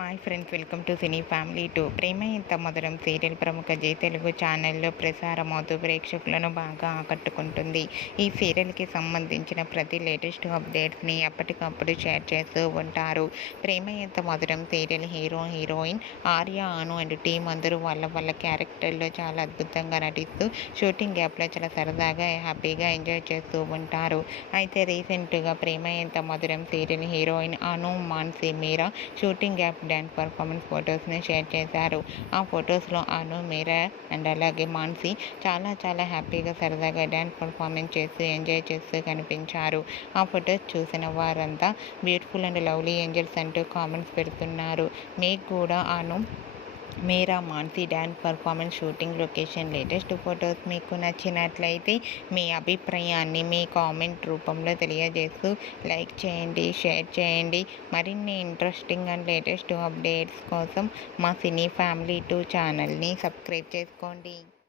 Hi friends, welcome to cine family two. Prema Intha Madhuram serial ప్రముఖ G Telugu ఛానల్లో ప్రసారమవుతూ ప్రేక్షకులను బాగా ఆకట్టుకుంటుంది. ఈ సీరియల్కి సంబంధించిన ప్రతి లేటెస్ట్ అప్డేట్స్ని ఎప్పటికప్పుడు షేర్ చేస్తూ ఉంటారు. ప్రేమ Intha Madhuram serial hero heroine Arya, Anu and team అందరూ వాళ్ళ క్యారెక్టర్లో చాలా అద్భుతంగా నటిస్తూ షూటింగ్ గ్యాప్లో చాలా సరదాగా హ్యాపీగా ఎంజాయ్ చేస్తూ ఉంటారు. అయితే రీసెంట్గా ప్రేమ ఇంత మధురం సీరియల్ హీరోయిన్ అను, మాన్సి, మీరా షూటింగ్ గ్యాప్ డ్యాన్స్ పర్ఫార్మెన్స్ ఫొటోస్ని షేర్ చేశారు. ఆ ఫొటోస్లో అను, మీరా అండ్ అలాగే మాన్సి చాలా హ్యాపీగా సరదాగా డ్యాన్స్ పర్ఫార్మెన్స్ చేస్తూ ఎంజాయ్ చేస్తూ కనిపించారు. ఆ ఫొటోస్ చూసిన వారంతా బ్యూటిఫుల్ అండ్ లవ్లీ ఏంజల్స్ అంటూ కామెంట్స్ పెడుతున్నారు. మీకు కూడా Anu, Meera, Mansi dance performance shooting location latest photos మీకు నచ్చినట్లయితే మీ అభిప్రాయాన్ని మీ కామెంట్ రూపంలో తెలియజేస్తూ లైక్ చేయండి, షేర్ చేయండి. మరిన్ని ఇంట్రెస్టింగ్ అండ్ లేటెస్ట్ అప్డేట్స్ కోసం మా సినీ ఫ్యామిలీ 2 ఛానల్ని సబ్స్క్రైబ్ చేసుకోండి.